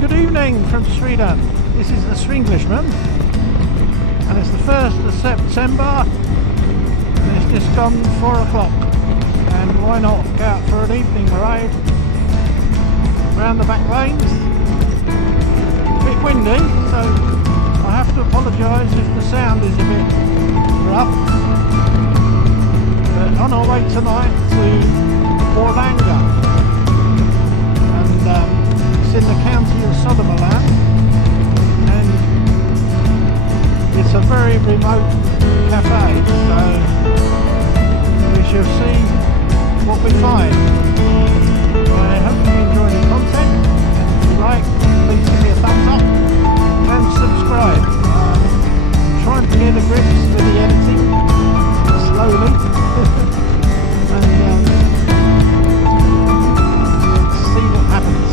Good evening from Sweden. This is the Swinglishman and it's the 1st of September and it's just gone 4 o'clock, and why not go out for an evening ride around the back lanes. A bit windy, so I have to apologise if the sound is a bit rough, but on our way tonight to Borlänge, and it's in the county of Södermanland, and it's a very remote cafe, so we shall see what we find. I hope you enjoy the content. If you like, please give me a thumbs up and subscribe. I'm trying to get a grips with the editing slowly and see what happens.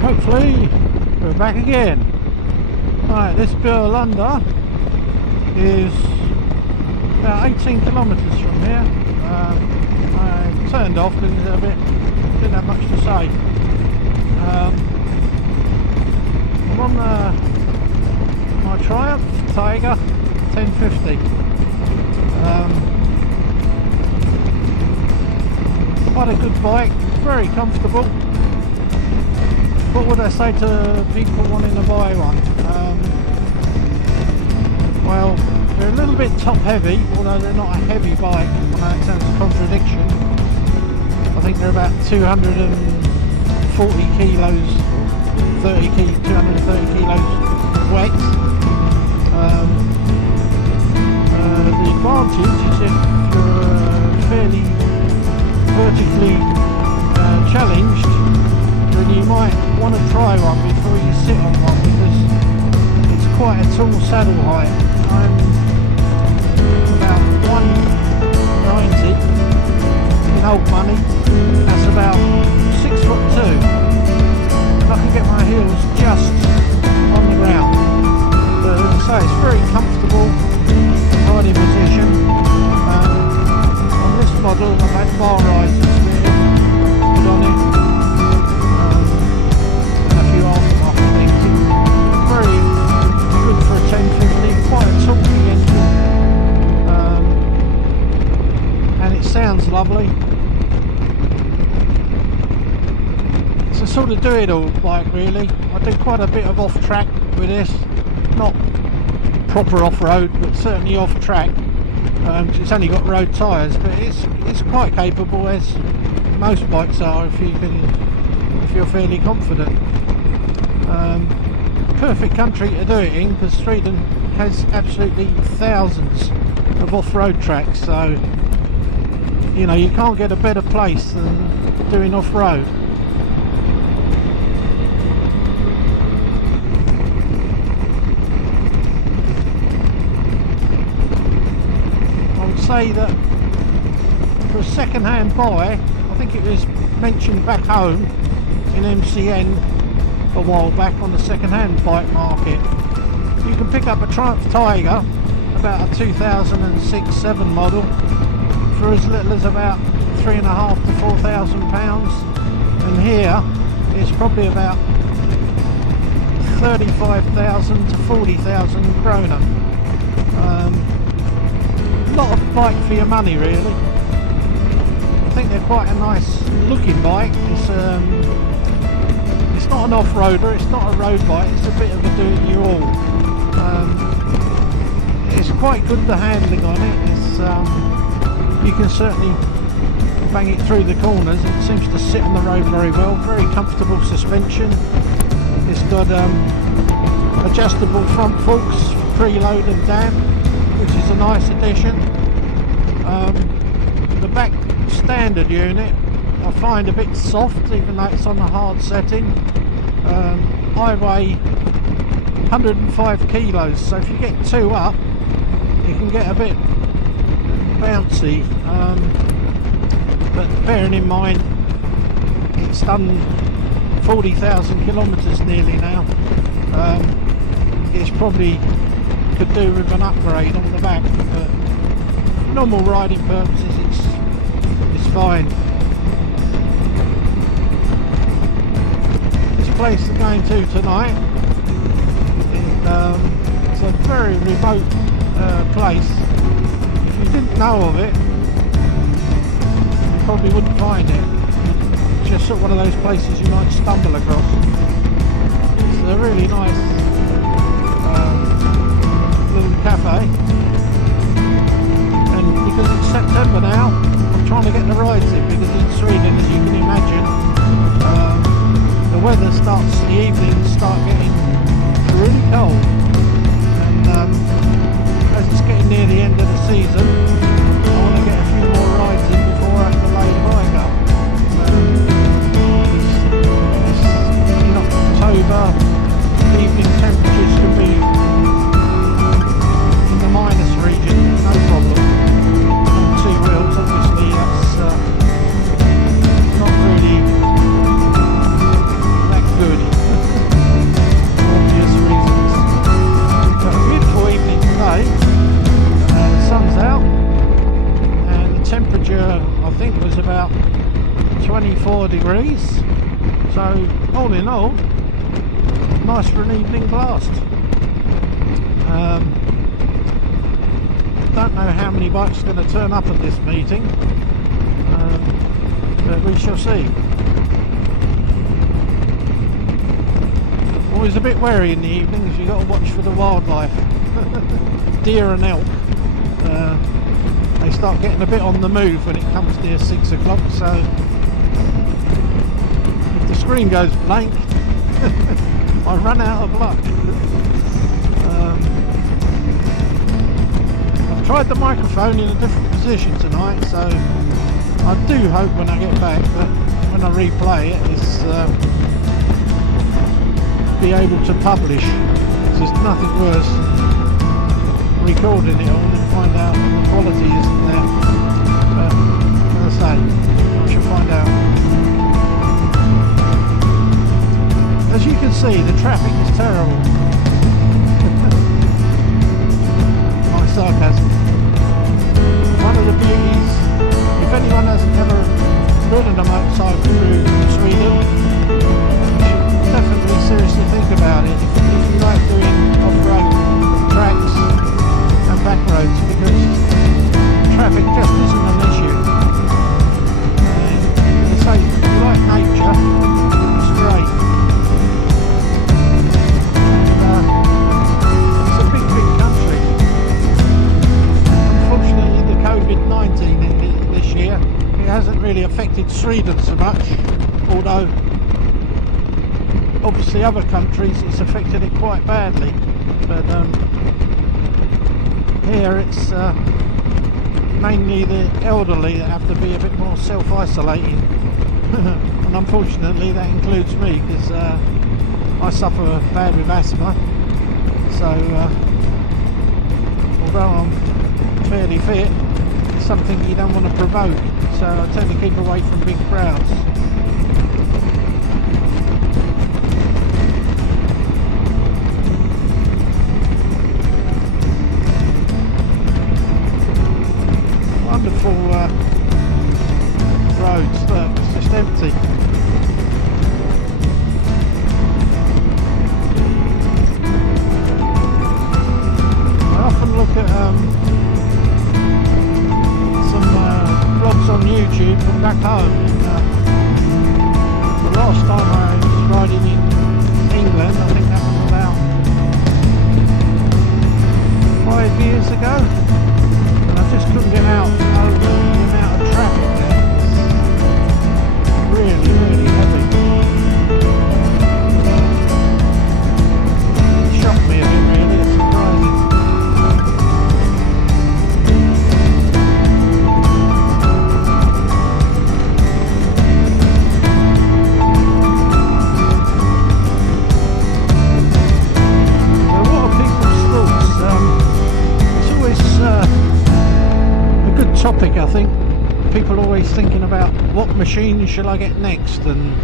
Hopefully we're back again. Right, this Borlänge is about 18 kilometres from here. I turned off because didn't have much to say. I'm on my Triumph Tiger 1050. Quite a good bike, very comfortable. What would I say to people wanting to buy one? Well, they're a little bit top heavy, although they're not a heavy bike. I know it sounds a contradiction. I think they're about 240 kilos, 230 kilos weight. The advantage is if you're fairly vertically challenged, then you might want to try one before you sit on one, because it's quite a tall saddle height. I'm about 190 in old money. That's about 6'2", and I can get my heels just on the ground. But as I say, it's very comfortable riding position. On this model, I've had bar rides put on it. Very good for a 1050, quite a talky engine, and it sounds lovely. It's a sort of do-it-all bike really. I do quite a bit of off-track with this, not proper off-road, but certainly off-track. It's only got road tyres, but it's quite capable, as most bikes are, if you're fairly confident. Perfect country to do it in, because Sweden has absolutely thousands of off-road tracks, so you know you can't get a better place than doing off-road. I would say that for a second-hand buy, I think it was mentioned back home in MCN a while back on the second-hand bike market, you can pick up a Triumph Tiger, about a 2006-7 model, for as little as about £3,500 to £4,000, and here it's probably about 35,000 to 40,000 krona. A lot of bike for your money really. I think they're quite a nice looking bike. It's not an off-roader, it's not a road bike, it's a bit of a do-it-you-all. It's quite good, the handling on it. You can certainly bang it through the corners. It seems to sit on the road very well. Very comfortable suspension. It's got adjustable front forks for preload and damp, which is a nice addition. The back standard unit I find a bit soft, even though it's on a hard setting. I weigh 105 kilos, so if you get two up, you can get a bit bouncy. But bearing in mind it's done 40,000 kilometres nearly now. It's probably could do with an upgrade on the back, but for normal riding purposes it's fine. This place we're going to tonight, it's a very remote place. If you didn't know of it, you probably wouldn't find it. It's just sort of one of those places you might stumble across. It's a really nice little cafe, and because it's September now, I'm trying to get the rides in, because in Sweden, as you can imagine, the weather starts, the evenings start getting really cold, and as it's getting near the end of the season, I want to get a few more rides in before I have to lay the bike up. In October, evening temperatures can be in the minus region, no problem. On 2 wheels, obviously, that's not really that good for obvious reasons. But a beautiful evening today. The sun's out, and the temperature I think was about 24 degrees. So all in all, nice for an evening blast. Don't know how many bikes are going to turn up at this meeting, but we shall see. Always a bit wary in the evenings, you've got to watch for the wildlife. Deer and elk, they start getting a bit on the move when it comes near 6 o'clock, so if the screen goes blank, I run out of luck. I've tried the microphone in a different position tonight, so I do hope when I get back that when I replay it, it's be able to publish. There's nothing worse than recording it all and find out the quality isn't there. But as I say, I shall find out. As you can see, the traffic is terrible. My sarcasm. One of the beauties, if anyone hasn't ever ridden a motorcycle through Sweden, you should definitely seriously think about it if you like doing off-road tracks and back roads, because traffic just isn't an issue. And as I say, if you like nature, it's great. It's a big country. Unfortunately, the COVID-19 this year, it hasn't really affected Sweden so much, although obviously other countries it's affected it quite badly, but here it's mainly the elderly that have to be a bit more self-isolating. And unfortunately that includes me, because I suffer bad with asthma, so although I'm fairly fit, it's something you don't want to provoke, so I tend to keep away from big crowds. Wonderful roads, look, it's just empty. I often look at some vlogs on YouTube from back home. The last time I was riding in England, I think that was about 5 years ago. I just couldn't get out over the amount of traffic there. It's really, really heavy. It shocked me a bit, really. It's surprising. So what are people's thoughts? It's always topic, I think. People are always thinking about what machine shall I get next, and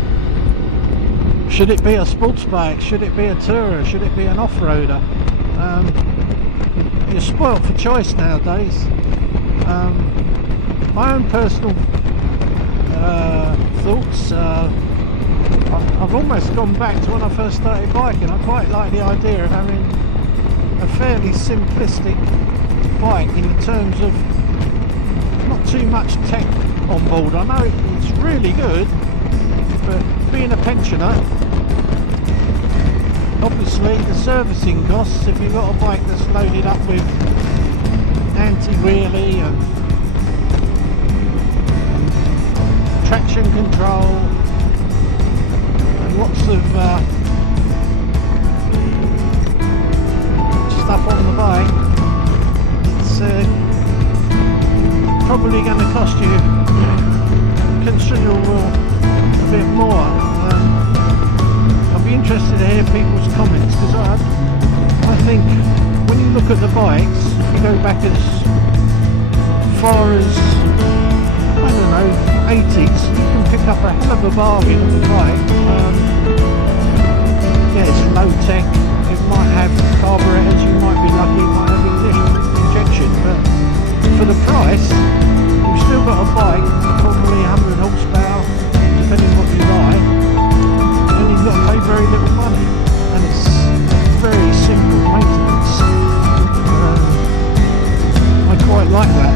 Should it be a sports bike? Should it be a tourer? Should it be an off-roader? You're spoilt for choice nowadays. My own personal thoughts, I've almost gone back to when I first started biking. I quite like the idea of having a fairly simplistic bike in terms of not too much tech on board. I know it's really good, but being a pensioner, obviously the servicing costs, if you've got a bike that's loaded up with anti-wheelie and traction control and lots of stuff on the bike, it's probably going to cost you considerable a bit more. I'll be interested to hear people's comments, because I think when you look at the bikes, if you go back as far as, I don't know, 80s, you can pick up a hell of a bargain of a bike. Yeah, it's low tech, it might have carburetors, you might be lucky, it might have injection, but for the price, you've still got a bike, probably 100 horsepower, depending what you like, and you've got to pay very little money, and it's very simple maintenance. I quite like that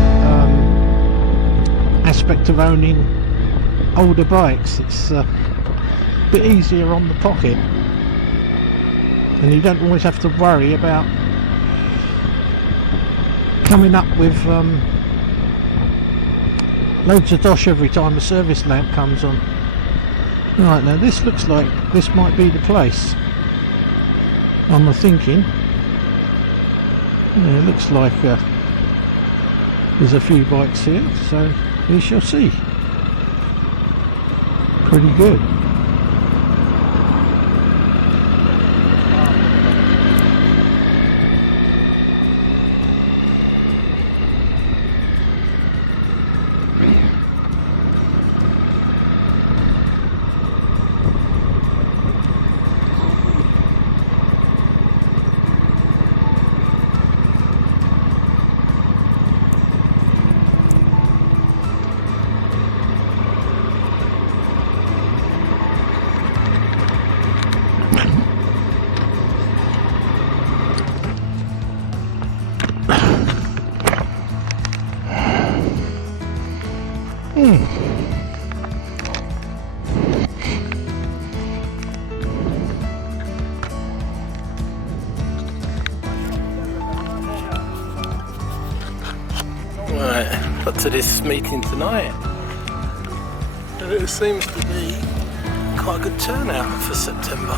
aspect of owning older bikes. It's a bit easier on the pocket, and you don't always have to worry about coming up with loads of dosh every time a service lamp comes on. Right, now this looks like this might be the place, I'm thinking. Yeah, it looks like there's a few bikes here, so we shall see. Pretty good. Right, up to this meeting tonight, and it seems to be quite a good turnout for September.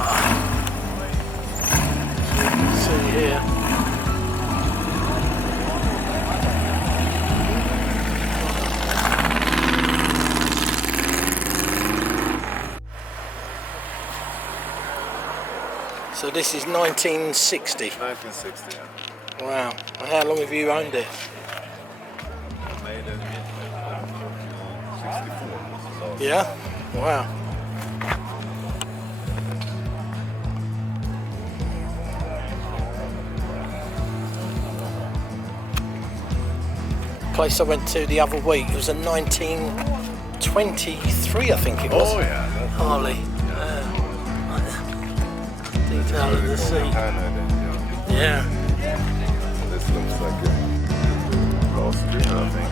See here. So this is 1960. 1960, yeah. Wow. And how long have you owned it? Made in 64. So Yeah? Wow. The place I went to the other week, it was a 1923, I think it was. Oh yeah. Harley. Detail of the sea. Yeah. This looks like a last year, I think.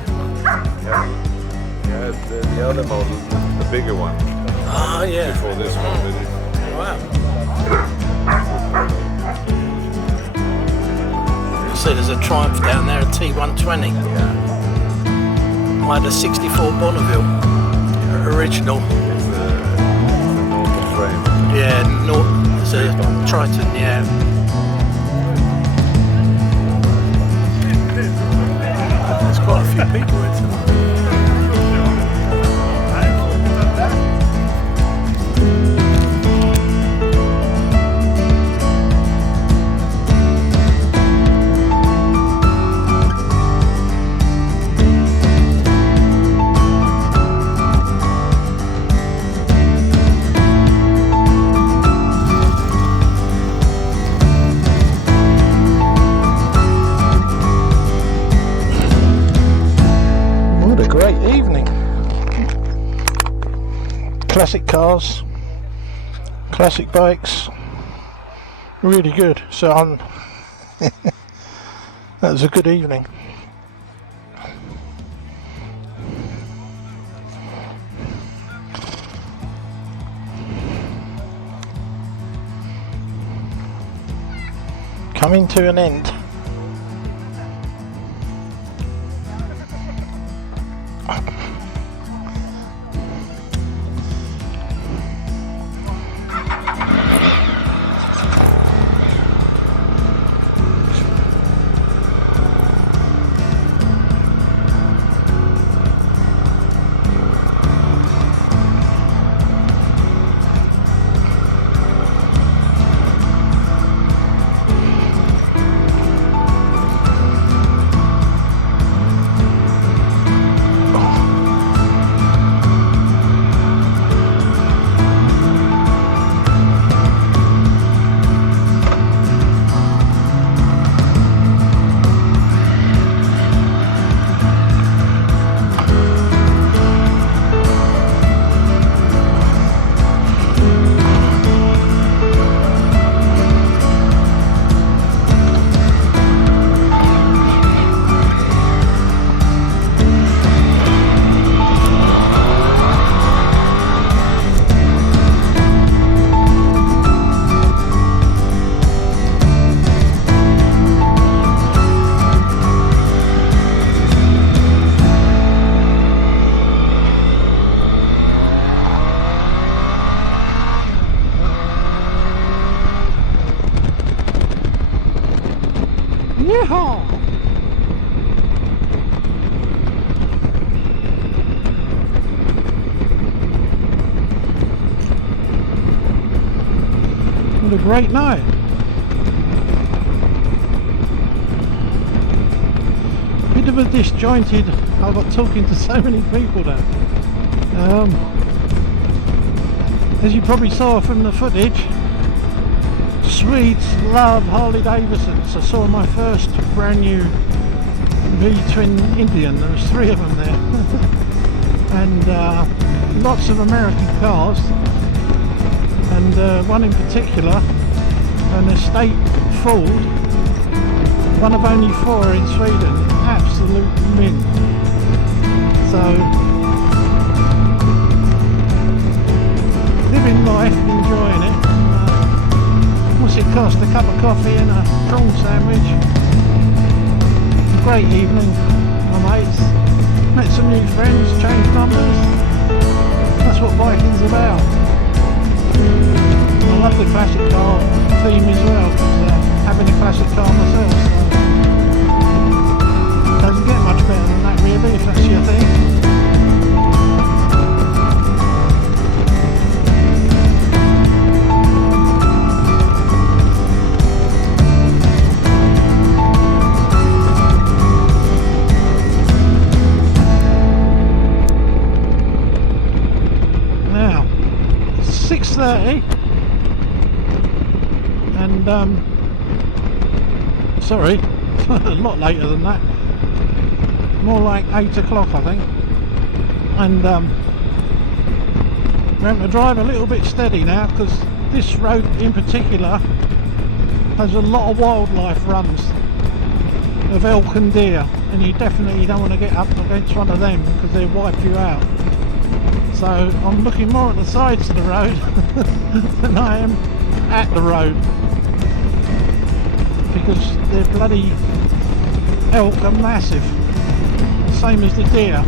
Yeah, the other model, the bigger one. Ah, yeah. Before this one. Wow. You see there's a Triumph down there, a T120. Yeah. I had a 64 Bonneville. Original. It's a Norton frame. Yeah, it's a Triton, yeah. There's quite a few people here tonight. classic cars, classic bikes, really good. So that was a good evening. Coming to an end. Yeehaw! What a great night. Bit of a disjointed, I got talking to so many people there. As you probably saw from the footage, Swedes love Harley Davidsons. I saw my first brand new V-twin Indian. There was 3 of them there. And lots of American cars. And one in particular, an estate Ford, one of only 4 in Sweden. Absolute mint. So, living life, enjoying it. What's it cost? A cup of coffee and a prawn sandwich. Great evening, my mates. Met some new friends, changed numbers. That's what biking's about. I love the classic car theme as well, because having a classic car myself, so doesn't get much better than that really, if that's your thing. Now 6:30 and sorry, a lot later than that, more like 8 o'clock I think, and we're having to drive a little bit steady now because this road in particular has a lot of wildlife runs of elk and deer, and you definitely don't want to get up against one of them because they'll wipe you out. So I'm looking more at the sides of the road than I am at the road, because the bloody elk are massive, the same as the deer,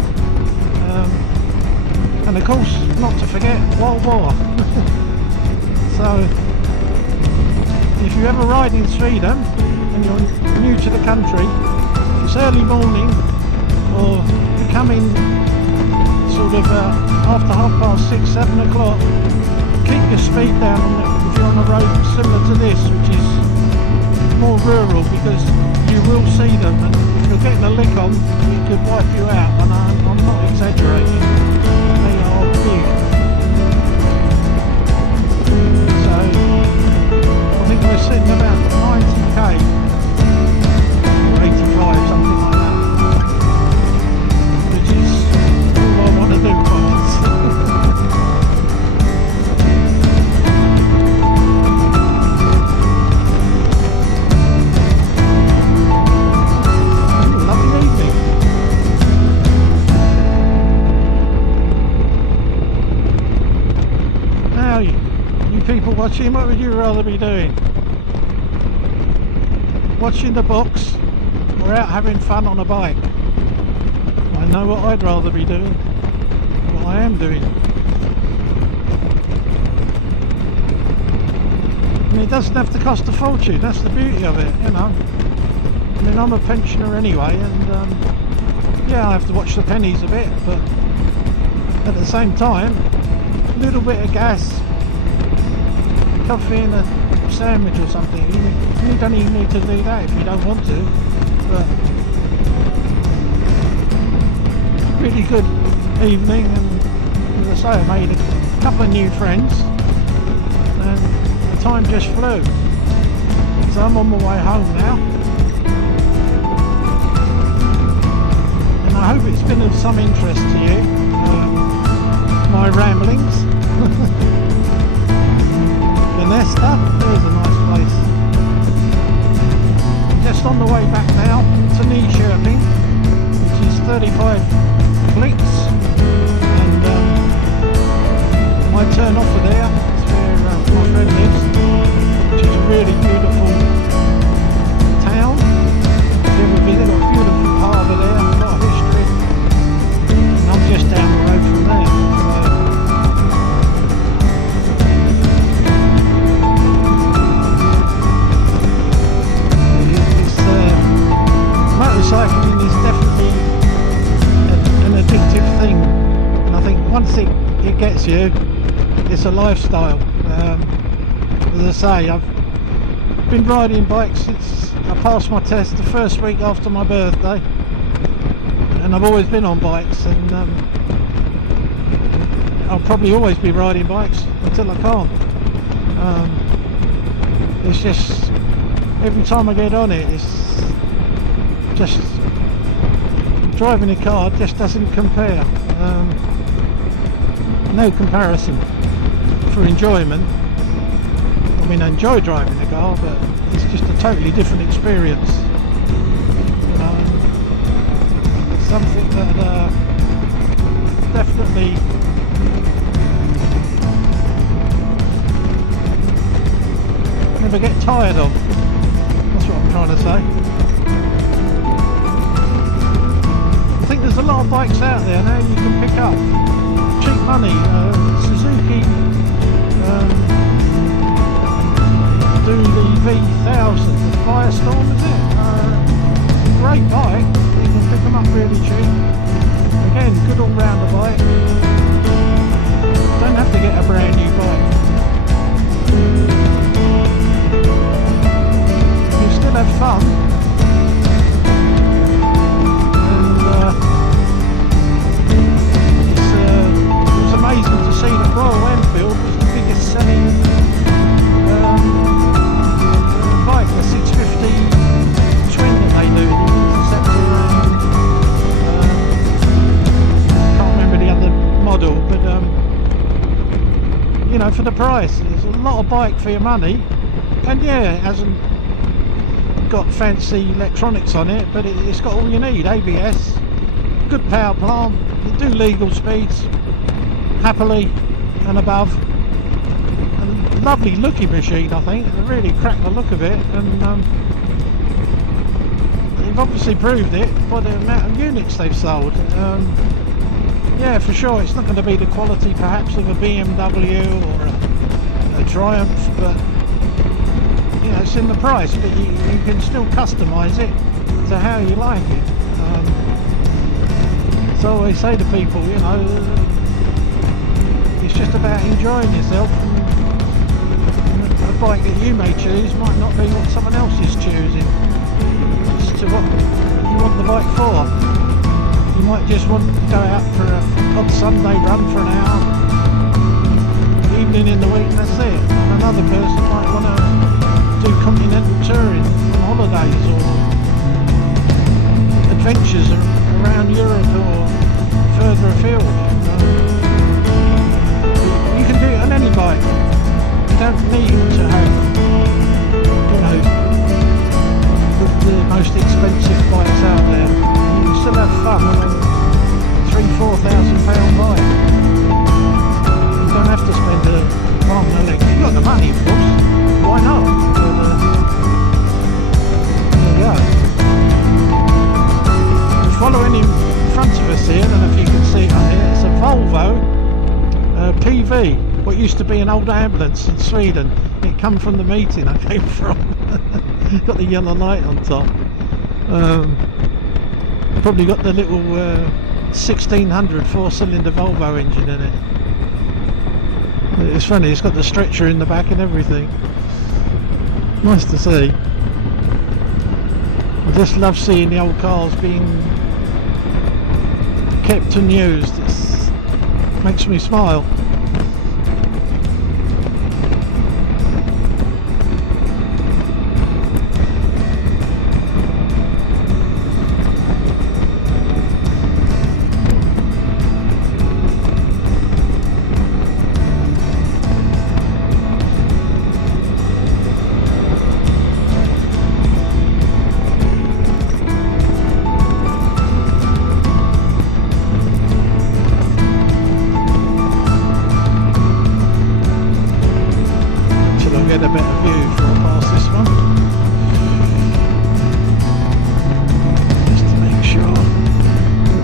and of course, not to forget, wild boar. So if you ever ride in Sweden and you're new to the country, if it's early morning or you come in sort of after 6:30, 7 o'clock, keep your speed down if you're on a road similar to this, which is more rural, because you will see them, and if you're getting a lick on, it could wipe you out, and I'm not exaggerating, they are big. So I think we're sitting about 90k or 85, something like that, which is all I want to do, folks. watching, what would you rather be doing? Watching the books or out having fun on a bike? I know what I'd rather be doing, what I am doing. I mean, it doesn't have to cost a fortune, that's the beauty of it, you know. I mean, I'm a pensioner anyway, and yeah, I have to watch the pennies a bit, but at the same time, a little bit of gas, coffee and a sandwich or something. You don't even need to do that if you don't want to, but really good evening, and as I say, I made a couple of new friends and the time just flew. So I'm on my way home now, and I hope it's been of some interest to you, my ramblings. Nesta, there's a nice place. Just on the way back now to Nyköping, which is 35 clicks, and I turn off of there. That's where my friend lives, which is a really beautiful town. If you ever visit, a beautiful harbour there, a lot of history, and I'm just down the road from there. Motorcycling is definitely an addictive thing, and I think once it gets you, it's a lifestyle. As I say, I've been riding bikes since I passed my test the first week after my birthday, and I've always been on bikes, and I'll probably always be riding bikes until I can't. It's just, every time I get on it, it's just, driving a car just doesn't compare. No comparison for enjoyment. I mean, I enjoy driving a car, but it's just a totally different experience. You know, it's something that definitely never get tired of. That's what I'm trying to say. I think there's a lot of bikes out there now you can pick up cheap money. Suzuki do the V1000, the Firestorm, is it? Great bike, you can pick them up really cheap. Again, good all rounder bike. Don't have to get a brand new bike. You still have fun. Amazing to see that Royal Enfield was the biggest selling bike, the 650 twin that they do, the Interceptor. Can't remember the other model, but you know, for the price, it's a lot of bike for your money, and yeah, it hasn't got fancy electronics on it, but it's got all you need: ABS, good power plant, you do legal speeds happily and above, and lovely looking machine. I think I really cracked the look of it, and they've obviously proved it by the amount of units they've sold. Yeah, for sure it's not going to be the quality perhaps of a BMW or a Triumph, but you know, it's in the price, but you can still customise it to how you like it. So I always say to people, you know, it's just about enjoying yourself, and a bike that you may choose might not be what someone else is choosing. It's to what you want the bike for. You might just want to go out for a odd Sunday run for an hour, evening in the week, and that's it. And another person might want to do continental touring on holidays or adventures around Europe or further afield. You can do it on any bike. You don't need to have, you know, the most expensive bikes out there. You can still have fun on a £3,000–4,000 bike. You don't have to spend a arm and a leg. You've got the money. used to be an old ambulance in Sweden. It come from the meeting I came from. Got the yellow light on top. Probably got the little 1600 4-cylinder Volvo engine in it. It's funny, it's got the stretcher in the back and everything. Nice to see. I just love seeing the old cars being kept and used. It makes me smile. Get a better view before I pass this one, just to make sure.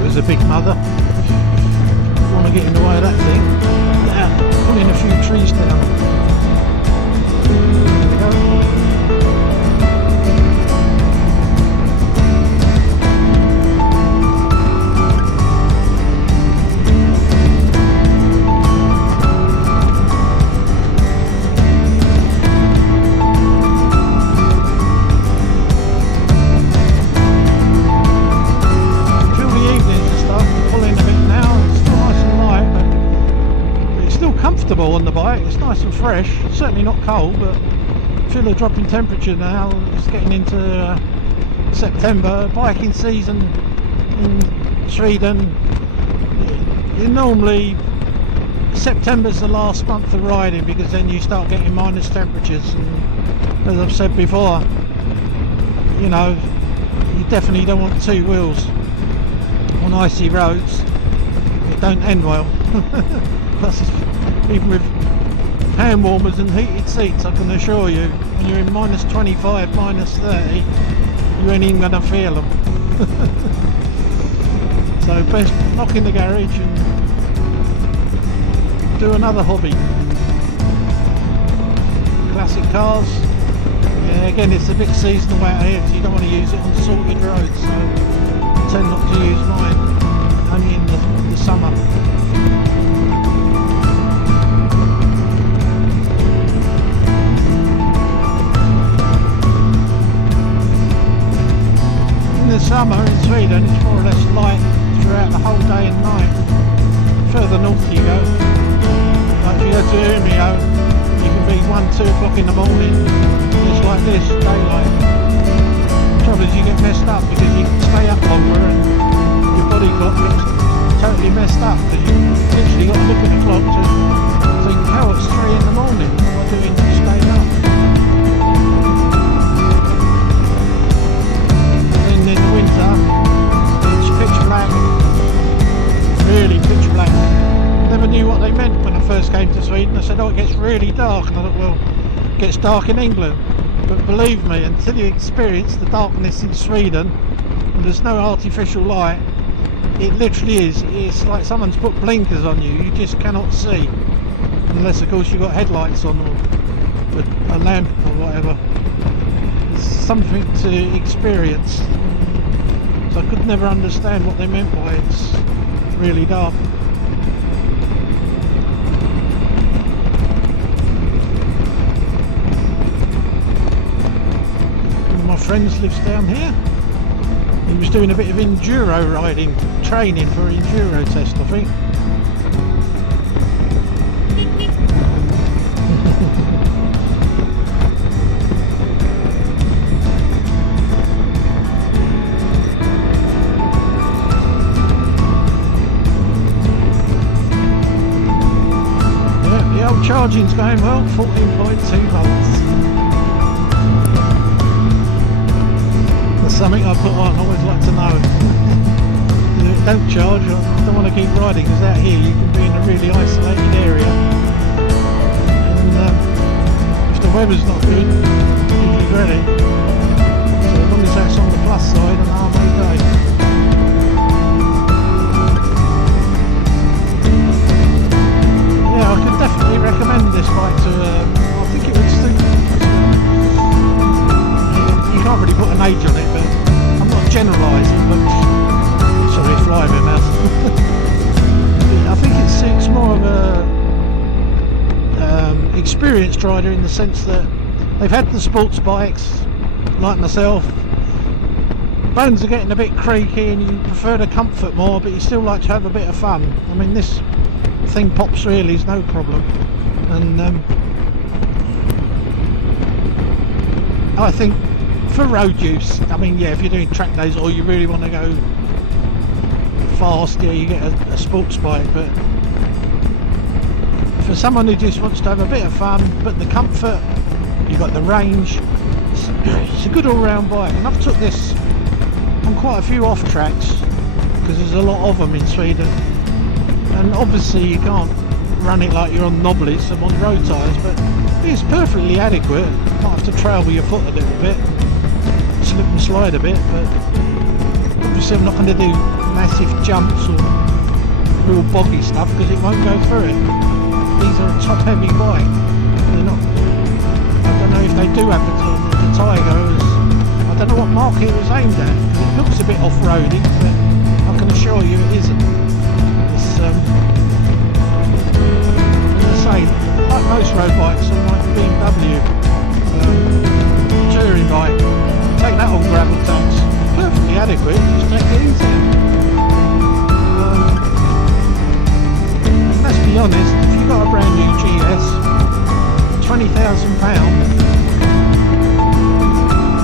There's a big mother. Don't want to get in the way of that thing. Pulling a few trees down. There we go. On the bike, it's nice and fresh, certainly not cold, but feel a drop in temperature now. It's getting into September, biking season in Sweden. Normally September's the last month of riding, because then you start getting minus temperatures, and as I've said before, you know, you definitely don't want two wheels on icy roads. It don't end well. Plus, even with hand warmers and heated seats, I can assure you, when you're in minus 25, minus 30, you ain't even going to feel them. So best knock in the garage and do another hobby. Classic cars. Yeah, again, it's a bit seasonal out here, so you don't want to use it on salted roads, so I tend not to use mine, only in the summer. In the summer in Sweden, it's more or less light throughout the whole day and night. Further north you go, like if you go to Umeå, you can be 1-2 o'clock in the morning, just like this, daylight. The trouble is you get messed up because you stay up longer and your body clock gets totally messed up, because you literally got to look at the clock to think, hell, it's 3 in the morning, what am I doing staying up? In the winter, it's pitch black, really pitch black. Never knew what they meant when I first came to Sweden. I said, oh, it gets really dark, and I thought, well, it gets dark in England. But believe me, until you experience the darkness in Sweden, and there's no artificial light, it literally is. It's like someone's put blinkers on you. You just cannot see, unless of course you've got headlights on or a lamp or whatever. It's something to experience. So I could never understand what they meant by it's really dark. One of my friends lives down here. He was doing a bit of enduro riding, training for an enduro test, I think. Charging's going well, 14.2 volts. That's something I put on, I always like to know. If it don't charge, I don't want to keep riding, because out here you can be in a really isolated area. And if the weather's not good, you'll be ready. So as long as that's on the plus side, and I'm okay. I could definitely recommend experienced rider in the sense that they've had the sports bikes, like myself. Bones are getting a bit creaky and you prefer the comfort more, but you still like to have a bit of fun. I mean, this thing pops really is no problem, and I think for road use, I mean, yeah, if you're doing track days or you really want to go fast, yeah, you get a sports bike, but for someone who just wants to have a bit of fun but the comfort, you've got the range, it's a good all-round bike. And I've took this on quite a few off tracks because there's a lot of them in Sweden, and obviously you can't run it like you're on knobblies and on road tyres, but it's perfectly adequate. You might have to trail with your foot a little bit, slip and slide a bit, but obviously I'm not going to do massive jumps or real boggy stuff because it won't go through it. These are a top heavy bike. They're not, I don't know if they do have the Tiger as, I don't know what market it was aimed at. It looks a bit off-roady, but I can assure you it isn't. It's, as I say, like most road bikes, I'm like BMW touring bike. Take that on gravel tracks, perfectly adequate, just take it easy. Let's be honest, if you've got a brand new GS, £20,000,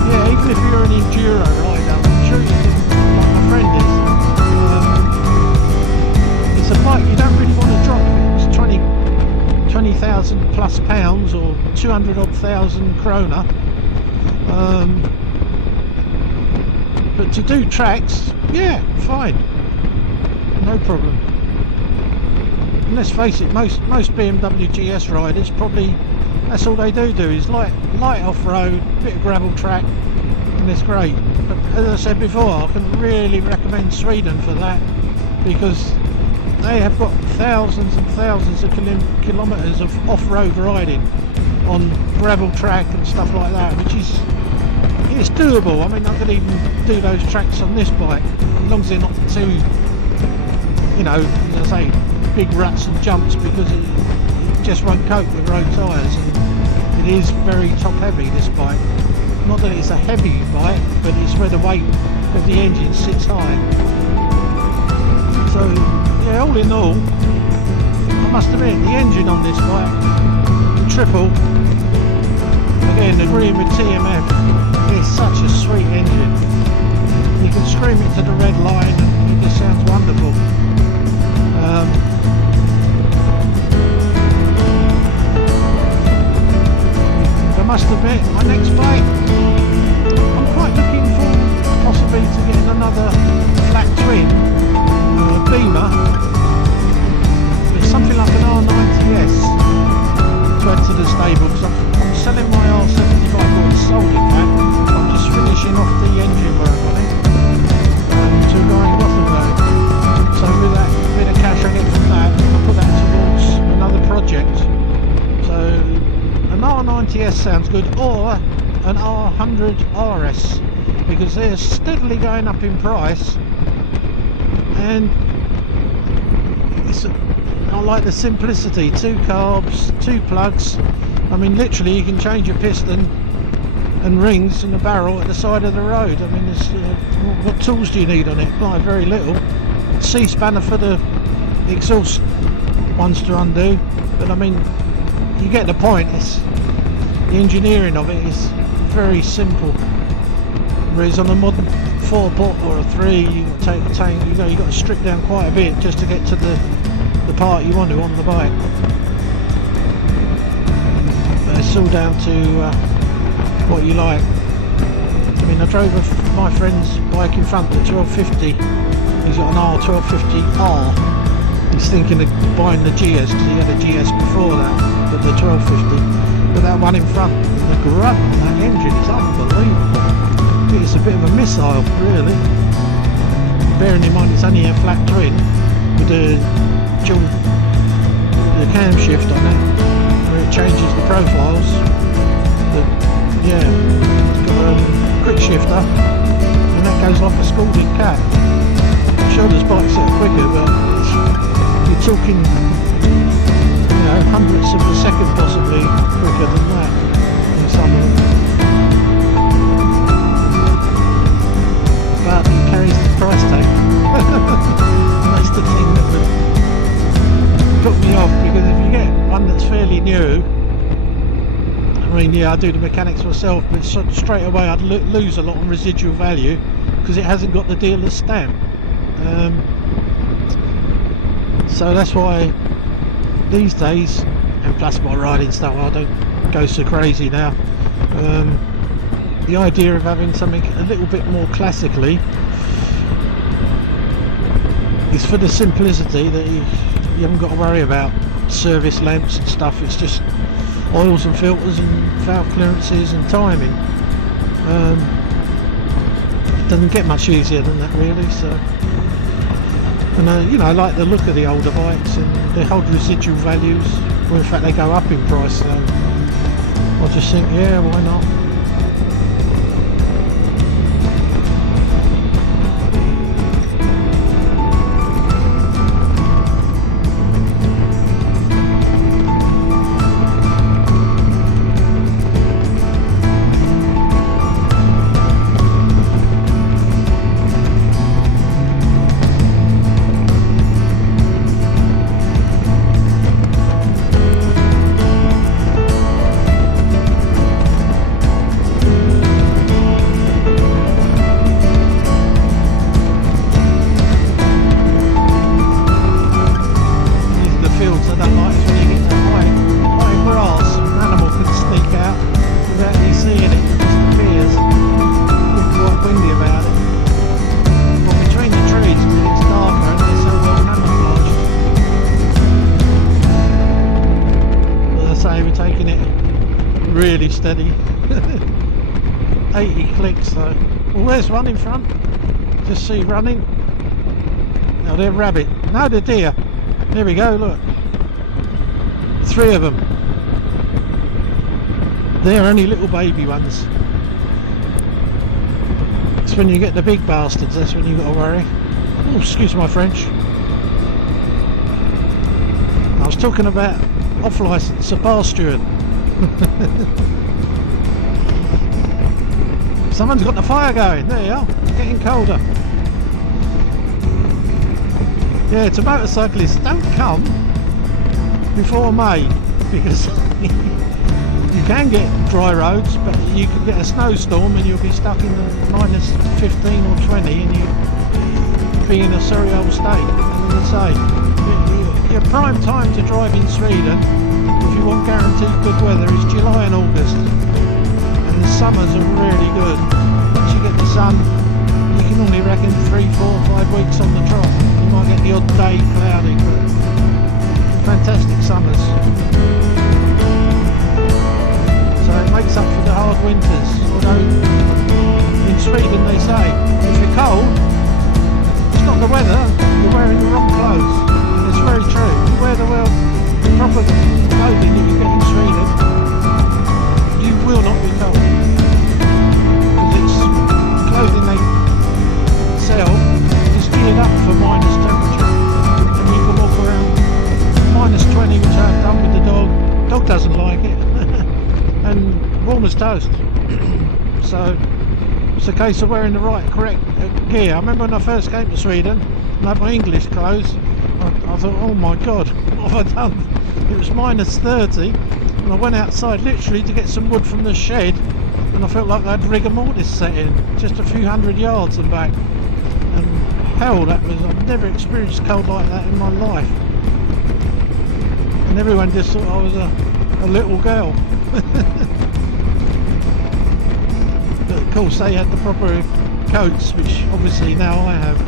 yeah, even if you're an enduro rider, I'm sure you can, like my friend is, it's a bike you don't really want to drop. It's 20,000 plus pounds or 200 odd thousand krona. But to do tracks, yeah, fine, no problem. And let's face it, most BMW GS riders probably, that's all they do is light off-road, bit of gravel track, and it's great. But as I said before, I can really recommend Sweden for that, because they have got thousands and thousands of kilometres of off-road riding on gravel track and stuff like that, which is, it's doable. I mean, I could even do those tracks on this bike, as long as they're not too, you know, as I say, big ruts and jumps, because it just won't cope with road tyres, and it is very top heavy, this bike. Not that it's a heavy bike, but it's where the weight of the engine sits high. So yeah, all in all, I must admit, the engine on this bike, the triple, again agreeing with TMF, it's such a sweet engine. You can scream it to the red line and it just sounds wonderful. I must admit, my next bike, I'm quite looking forward possibly to getting another flat twin Beamer. It's something like an R90S to add to the stable, because I'm selling my R75, or it's sold in fact. I'm just finishing off the engine work on it to a guy in Gothenburg. So with that bit of cash I get from that, I'll put that towards another project. So an R90S sounds good, or an R100 RS, because they're steadily going up in price, and I like the simplicity. 2 carbs, 2 plugs. I mean, literally you can change your piston and rings and the barrel at the side of the road. I mean, what tools do you need on it? Like very little. C-spanner for the exhaust ones to undo, but I mean, you get the point. The engineering of it is very simple. Whereas on a modern 4-pot or a 3, you've got to take the tank, you've got to strip down quite a bit just to get to the part you want to on the bike. But it's all down to what you like. I mean, I drove my friend's bike in front, the 1250. He's got an R1250R. He's thinking of buying the GS because he had a GS before that, but the 1250. But that one in front, the grunt on that engine is unbelievable. It's a bit of a missile, really. Bearing in mind it's only a flat twin with the camshaft on it, where it changes the profiles. But yeah, it's got a quick shifter, and that goes like a scalded cat. I'm sure there's bikes that are quicker, but you're talking, you know, hundredths of a second possibly. significantly quicker than that in some of them. But it carries the price tag. That's the thing that would put me off, because if you get one that's fairly new, I mean, yeah, I do the mechanics myself, but straight away I'd lose a lot on residual value because it hasn't got the dealer's stamp. So that's why these days, and plus my riding stuff, I don't go so crazy now. The idea of having something a little bit more classically is for the simplicity that you haven't got to worry about service lamps and stuff. It's just oils and filters and valve clearances and timing. It doesn't get much easier than that, really. So, and you know, I like the look of the older bikes, and they hold residual values. Well, in fact, they go up in price. So I just think, yeah, why not? Really steady. 80 clicks though. Well, there's one in front. Just see running. Now they're rabbit. No, they're deer. There we go, look. 3 of them. They're only little baby ones. It's when you get the big bastards, that's when you got to worry. Oh, excuse my French. I was talking about off licence, Sebastian. Someone's got the fire going. There you are. It's getting colder. Yeah, to motorcyclists, don't come before May, because you can get dry roads, but you can get a snowstorm and you'll be stuck in the minus 15 or 20 and you'll be in a sorry old state. And as I say, your prime time to drive in Sweden, if you want guaranteed good weather, is July and August, and the summers are really good. Once you get the sun, you can only reckon 3, 4, 5 weeks on the trot. You might get the odd day cloudy, but fantastic summers. So it makes up for the hard winters. Although in Sweden they say if you're cold, it's not the weather, you're wearing the wrong clothes. And it's very true. You wear the proper clothing that you get in Sweden, you will not be cold, because it's clothing they sell is geared up for minus temperature, and you can walk around minus 20, which I've done with the dog. Dog doesn't like it, and warm as toast. So it's a case of wearing the correct gear. I remember when I first came to Sweden and I had my English clothes, I thought, oh my god, what have I done? It was minus 30 and I went outside literally to get some wood from the shed, and I felt like I had rigor mortis set in, just a few 100 yards and back. And hell, I've never experienced cold like that in my life. And everyone just thought I was a little girl. But of course they had the proper coats, which obviously now I have.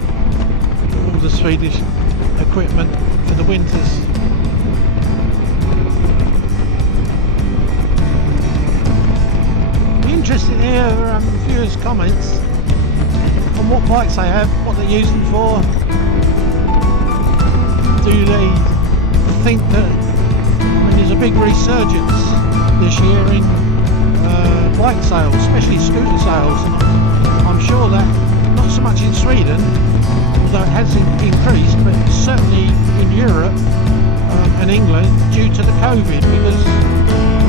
All the Swedish equipment for the winters. Be interesting to hear viewers' comments on what bikes they have, what they use them for. Do they think that, I mean, there's a big resurgence this year in bike sales, especially scooter sales, and I'm sure that not so much in Sweden, although it has increased, but certainly in Europe and England due to the COVID, because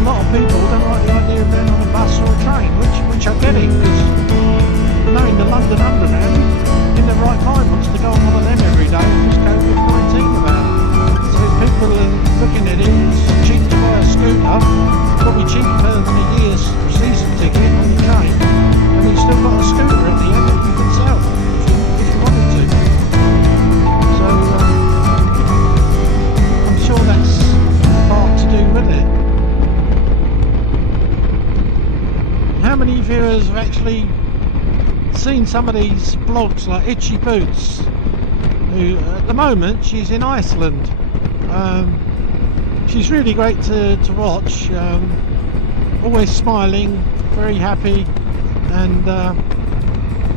a lot of people don't like the idea of going on a bus or a train, which I get it, because knowing the London Underground in the right mind wants to go on one of them every day if there's COVID-19 about. So if people are looking at it, it's cheap to buy a scooter, probably cheaper than a year's season ticket on the train, and you've still got a scooter at the end that you can sell if you wanted to. So I'm sure that's part to do with it. How many viewers have actually seen some of these blogs like Itchy Boots, who at the moment she's in Iceland? She's really great to watch, always smiling, very happy, and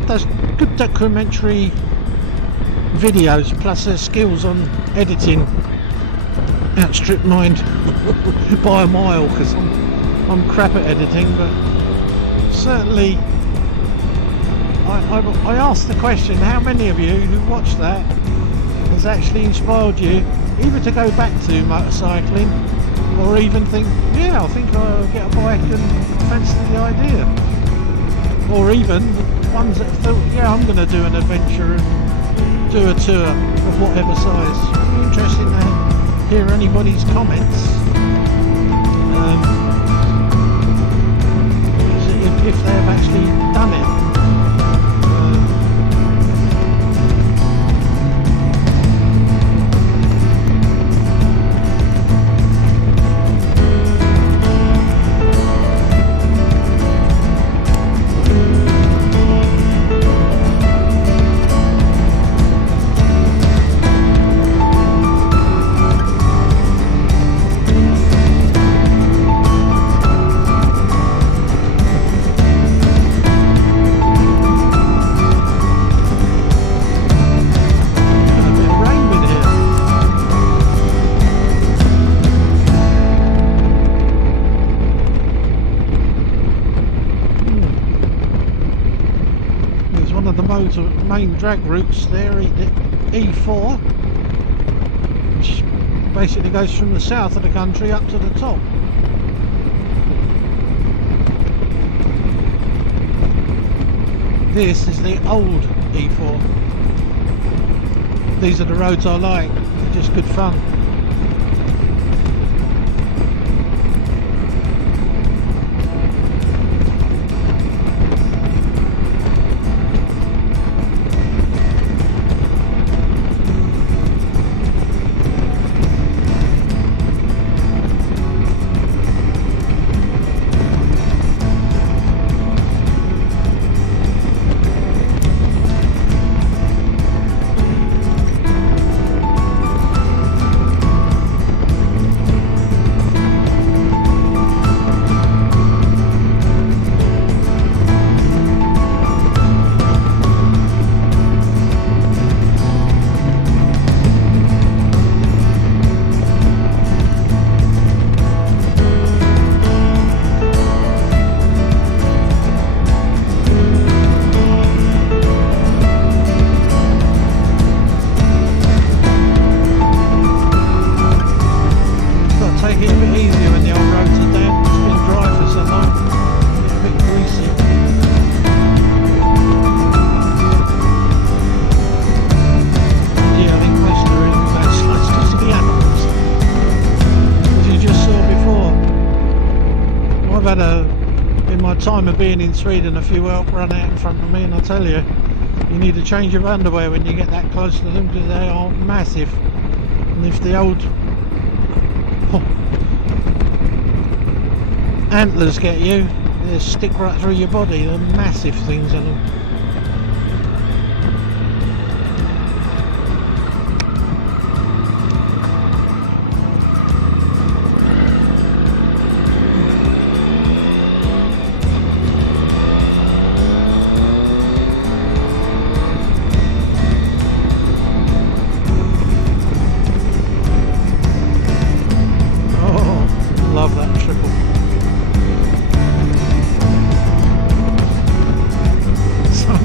does good documentary videos, plus her skills on editing outstrip mine by a mile, because I'm crap at editing. But certainly I asked the question, how many of you who watched that has actually inspired you either to go back to motorcycling, or even think, yeah, I think I'll get a bike and fancy the idea, or even ones that thought, yeah, I'm going to do an adventure and do a tour of whatever size. It'd be interesting to hear anybody's comments, if they've actually done it. Main drag routes there, the E4, which basically goes from the south of the country up to the top. This is the old E4. These are the roads I like, they're just good fun. In my time of being in Sweden, a few elk run out in front of me, and I tell you, you need a change of underwear when you get that close to them, because they are massive. And if the old antlers get you, they stick right through your body. They're massive things on them.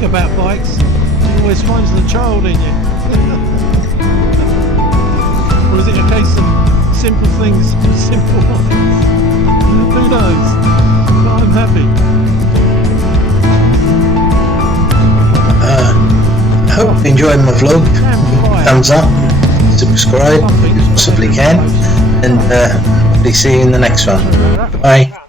About bikes, it always finds the child in you. Or is it a case of simple things, simple minds? one. enjoying my vlog, Damn fly. thumbs up, subscribe if you possibly can, and hopefully see you in the next one. Bye.